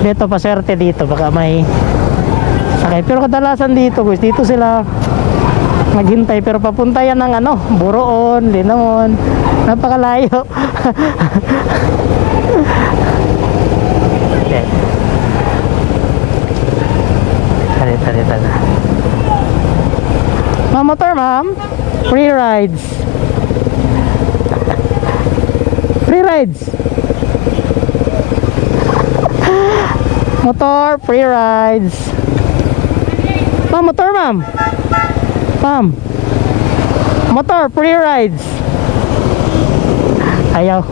Dito paswerte dito, baka may sakay. Pero kadalasan dito guys, dito sila maghintay. Pero papunta yan ng ano, Buroon, Linamon, napakalayo. Okay. Tari. Ma'am, motor ma'am, free rides. Free rides. Motor, free rides. Ma'am, motor ma'am. Ma'am, motor, free rides. Ayaw.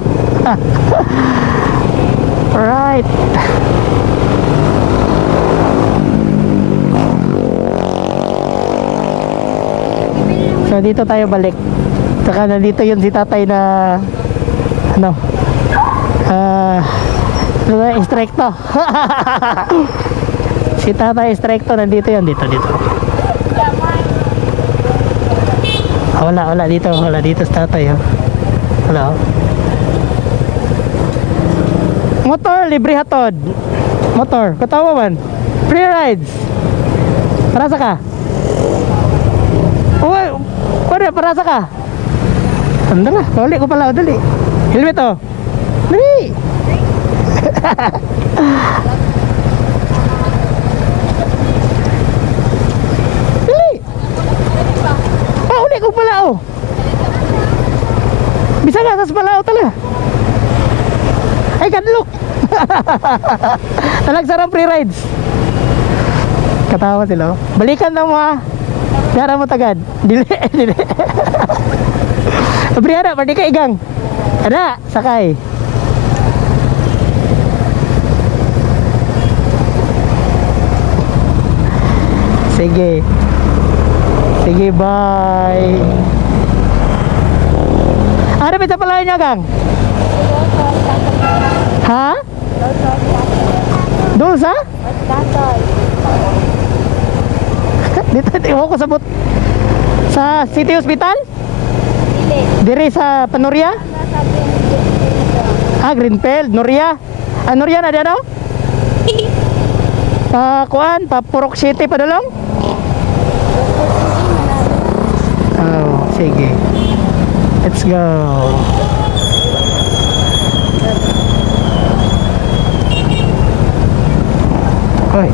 Alright. So dito tayo balik. Saka nandito yun si tatay na ano, instructor. Si tatay instructor nandito yun, dito. Wala dito sa tatay. Wala. Motor, libre hatod. Motor, katawa man. Free rides. Parasa ka? Uy, parasa ka? Anda lah, balik ko pala, dali. Helmet oh. Dali. Dali. Ulit ko pala oh. Bisa nga sa pala oh talaga. Ay, kadlok. Talagsarang free rides. Katawa sila oh. Balikan na mo ha. Gara mo tagad. Dili. Abri ada, pwede ka igang. Ada, sakay. Sige. Sige, bye. Ada pita pala niya, gang? Ha? Dulsa? Dito, ko sabot sa City Hospital? Diri sa Panuria? Greenfield, Nuria. Nuria na dyan, no? Kuan, Purok City padulong? Oh, sige. Let's go. Hoy.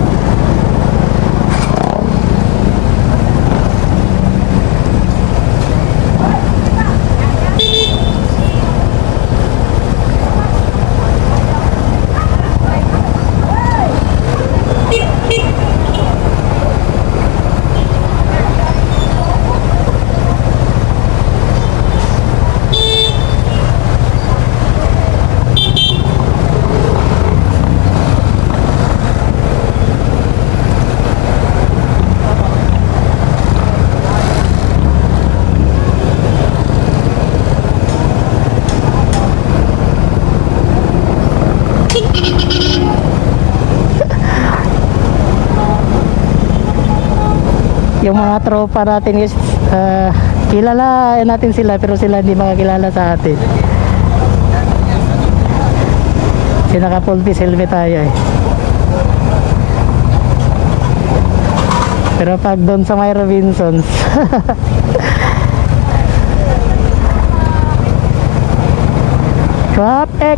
Yung mga tropa natin guys, kilala natin sila pero sila hindi makakilala sa atin. Kasi naka full face helmet tayo eh. Pero pag doon sa may Robinsons traffic.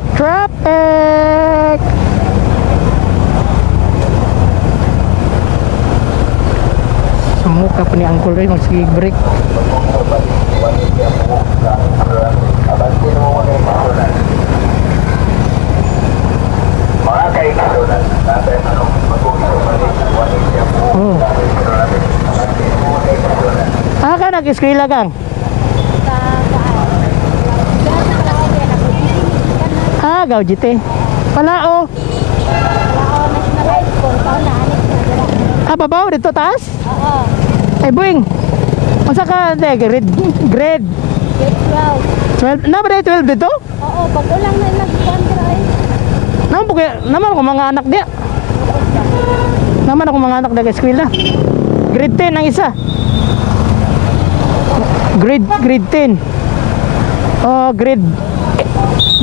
Sumuka pa ni Uncle Ray mag-skig break. Oh. Ka nag-eskwela kang? Gaw jite. Palao. National High School, Babaw dito taas? Oo. Ay buing. Unsa ka grade 12. 12. Na ba 12 dito? Oo, pag ulang na nag-contra eh. Naman ako mga anak dia. Naman ako mga anak daga eskwela. Grade 10 ang isa. Grade 10. Oh, grade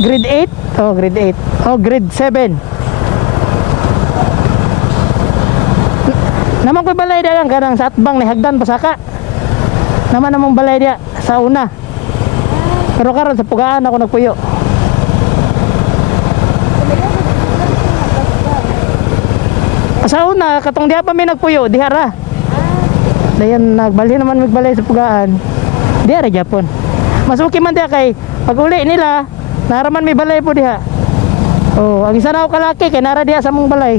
8. Oh, grade 8. Oh, grade 7. Naman ko balay dia kan kanang sa atbang ni hagdan pasaka. Naman namang balay dia sa una. Pero karon sa pugaan ako nagpuyo. Sa una katong diha pa mi nagpuyo, diha ra. Dayon nagbalhin naman magbalay sa pugaan. Diha ra gyapon. Mas okay man diha kay pag uli nila, naraman may balay po diha. Oh, ang isa na ako kalaki kay nara diha sa mong balay.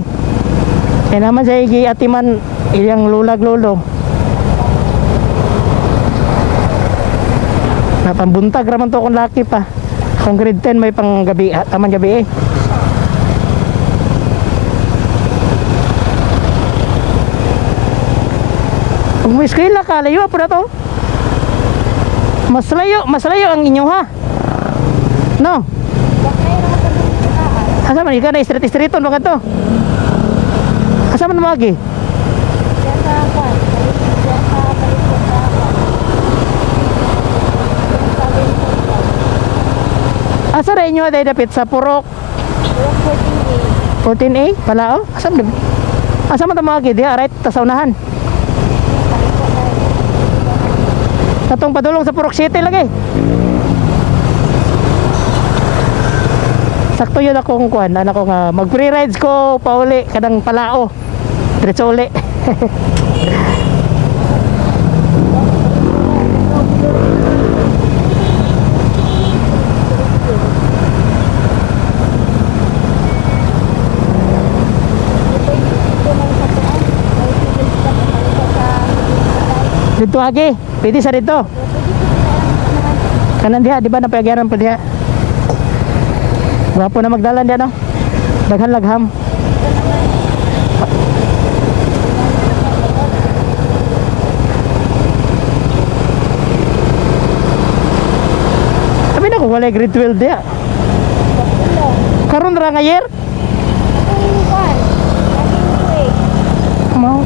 Kaya naman sa igi atiman iyang lulag lolo. Napambuntag raman to kung laki pa. Kung grade 10 may pang gabi, taman gabi eh. Kung may eskwela ka, layo po na to. Mas layo ang inyo ha. No? Asa man, ika na street-streeton ba ka to? Asa man magi? Asa ra inyo day dapit sa Purok 14A Palao? Asa man ta magi diha right ta sa unahan. Katong padulong sa Purok City lagi. Sakto yun akong kuan, anak ko nga mag-free rides ko pauli kadang Palao. Diretso uli. Dito agi, pwede sa dito. Kanan diha, di ba napayagyaran pa diha? Gwapo na magdalan diyan no? Daghan lagham. Sabi na ko wala grade 12 diya. Karon ra nga year? Mo.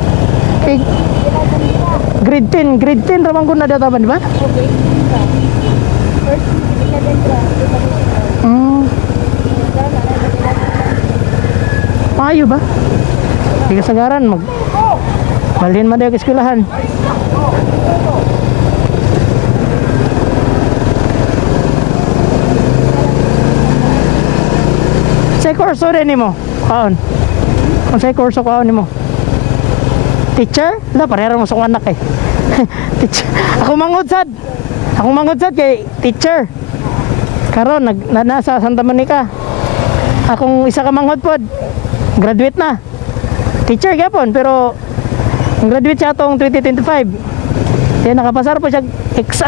Grade 10 ramang ko na data ba, di ba? Payo ba? Di kasagaran balhin man daw eskwelahan. Say kurso din nimo. Kaon. Kung say kurso kaon nimo. Teacher? La parehara mo sa anak eh. Teacher. Ako mangudsad kay teacher. Karon nasa Santa Monica. Akong isa ka manghod pod. Graduate na. Teacher gyapon pero ang graduate siya atong 2025. Kaya nakapasar po siya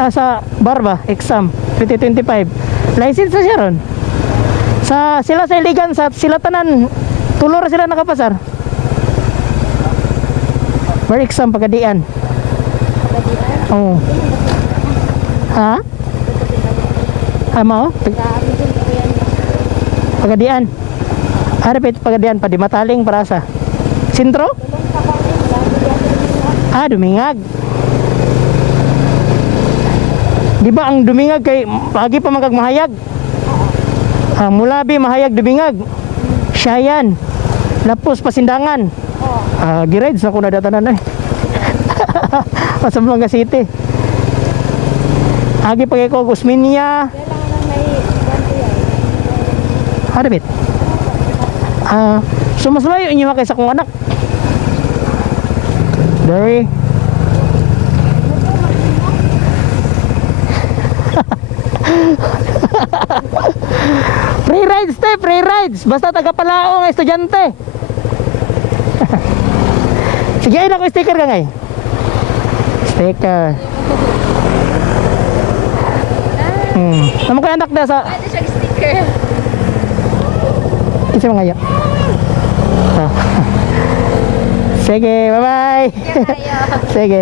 sa barba exam 2025. License na siya ron. Sila sa iligan sa sila tanan tulo ra sila nakapasar. Bar exam pagadian. Oh. Ha? Amo? Pagadian. Harapit pagadian pa di mataling para sa sentro? Dumingag. Di ba ang dumingag kay pagi pa magagmahayag? Mulabi mahayag dumingag. Siyayan. Lapos pasindangan. Gi-rides ako na datanan eh. Pasamlanga City. Agi pagay ko Gusminia. Harapit. So mas layo inyo kaysa kong anak. Dari. Free rides te, free rides. Basta taga Palao nga estudyante. Sige, ayun ako sticker ka ngay. Sticker. Naman ko anak na sa... Pwede siya sticker. Isa mga ngayon. Sige, bye-bye. Sige, Sige.